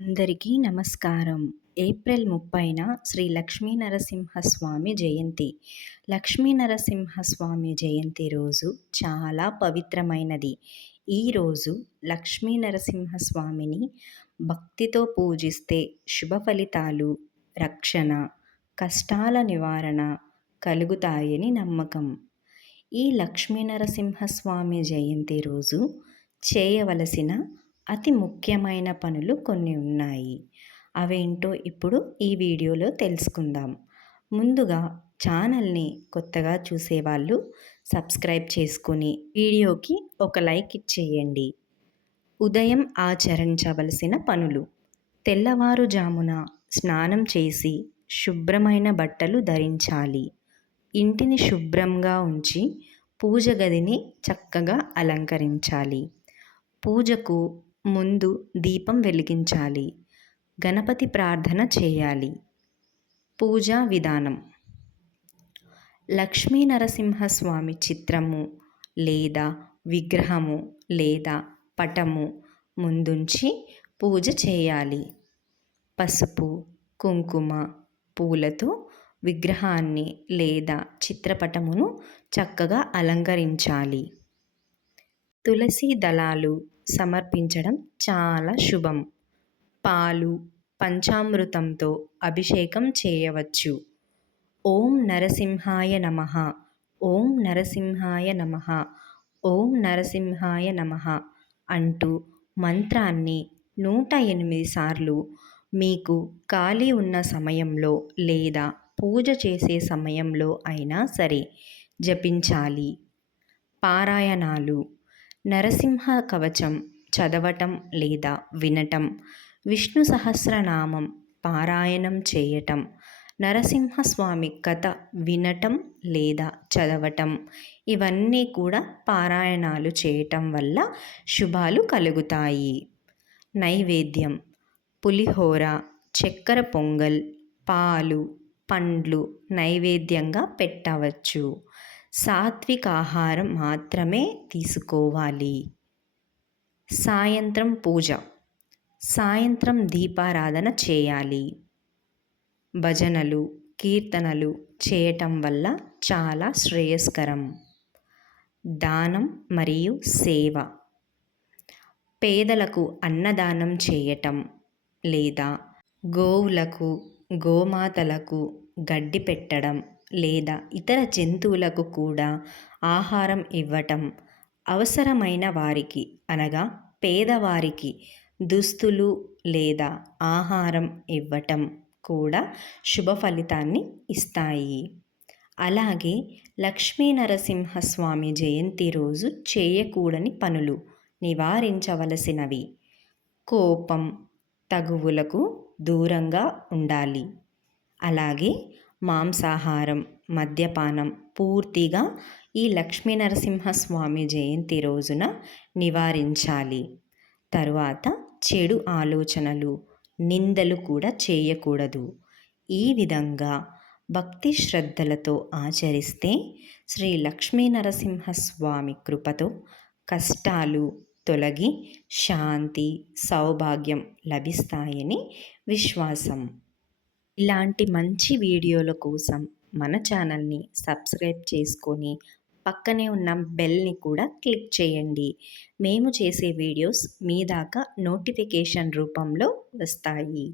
అందరికీ నమస్కారం. ఏప్రిల్ 30న శ్రీ లక్ష్మీ నరసింహస్వామి జయంతి. లక్ష్మీ నరసింహస్వామి జయంతి రోజు చాలా పవిత్రమైనది. ఈరోజు లక్ష్మీ నరసింహస్వామిని భక్తితో పూజిస్తే శుభ ఫలితాలు, రక్షణ, కష్టాల నివారణ కలుగుతాయని నమ్మకం. ఈ లక్ష్మీ నరసింహస్వామి జయంతి రోజు చేయవలసిన అతి ముఖ్యమైన పనులు కొన్ని ఉన్నాయి. అవేంటో ఇప్పుడు ఈ వీడియోలో తెలుసుకుందాం. ముందుగా ఛానల్ని కొత్తగా చూసేవాళ్ళు సబ్స్క్రైబ్ చేసుకుని వీడియోకి ఒక లైక్ ఇచ్చేయండి. ఉదయం ఆచరించవలసిన పనులు: తెల్లవారుజామున స్నానం చేసి శుభ్రమైన బట్టలు ధరించాలి. ఇంటిని శుభ్రంగా ఉంచి పూజ గదిని చక్కగా అలంకరించాలి. పూజకు ముందు దీపం వెలిగించాలి. గణపతి ప్రార్థన చేయాలి. పూజా విధానం: లక్ష్మీ నరసింహస్వామి చిత్రము లేదా విగ్రహము లేదా పటము ముందుంచి పూజ చేయాలి. పసుపు, కుంకుమ, పూలతో విగ్రహాన్ని లేదా చిత్రపటమును చక్కగా అలంకరించాలి. తులసి దళాలు సమర్పించడం చాలా శుభం. పాలు, పంచామృతంతో అభిషేకం చేయవచ్చు. ఓం నరసింహాయ నమః, ఓం నరసింహాయ నమః, ఓం నరసింహాయ నమః అంటూ మంత్రాన్ని 108 సార్లు మీకు ఖాళీ ఉన్న సమయంలో లేదా పూజ చేసే సమయంలో అయినా సరే జపించాలి. పారాయణాలు: నరసింహ కవచం చదవటం లేదా వినటం, విష్ణు సహస్రనామం పారాయణం చేయటం, నరసింహస్వామి కథ వినటం లేదా చదవటం, ఇవన్నీ కూడా పారాయణాలు చేయటం వల్ల శుభాలు కలుగుతాయి. నైవేద్యం: పులిహోర, చక్కెర పొంగల్, పాలు, పండ్లు నైవేద్యంగా పెట్టవచ్చు. సాత్విక ఆహారం మాత్రమే తీసుకోవాలి. సాయంత్రం పూజ: సాయంత్రం దీపారాధన చేయాలి. భజనలు, కీర్తనలు చేయటం వల్ల చాలా శ్రేయస్కరం. దానం మరియు సేవ: పేదలకు అన్నదానం చేయటం లేదా గోవులకు, గోమాతలకు గడ్డి పెట్టడం లేదా ఇతర జంతువులకు కూడా ఆహారం ఇవ్వటం, అవసరమైన వారికి అనగా పేదవారికి దుస్తులు లేదా ఆహారం ఇవ్వటం కూడా శుభ ఫలితాన్ని ఇస్తాయి. అలాగే లక్ష్మీ నరసింహస్వామి జయంతి రోజు చేయకూడని పనులు, నివారించవలసినవి: కోపం, తగువులకు దూరంగా ఉండాలి. అలాగే మాంసాహారం, మద్యపానం పూర్తిగా ఈ లక్ష్మీ నరసింహస్వామి జయంతి రోజున నివారించాలి. తరువాత చెడు ఆలోచనలు, నిందలు కూడా చేయకూడదు. ఈ విధంగా భక్తి శ్రద్ధలతో ఆచరిస్తే శ్రీ లక్ష్మీ నరసింహస్వామి కృపతో కష్టాలు తొలగి శాంతి, సౌభాగ్యం లభిస్తాయని విశ్వాసం. ఇలాంటి మంచి వీడియోల కోసం మన ఛానల్ని సబ్స్క్రైబ్ చేసుకొని పక్కనే ఉన్న బెల్ని కూడా క్లిక్ చేయండి. మేము చేసే వీడియోస్ మీ దాకా నోటిఫికేషన్ రూపంలో వస్తాయి.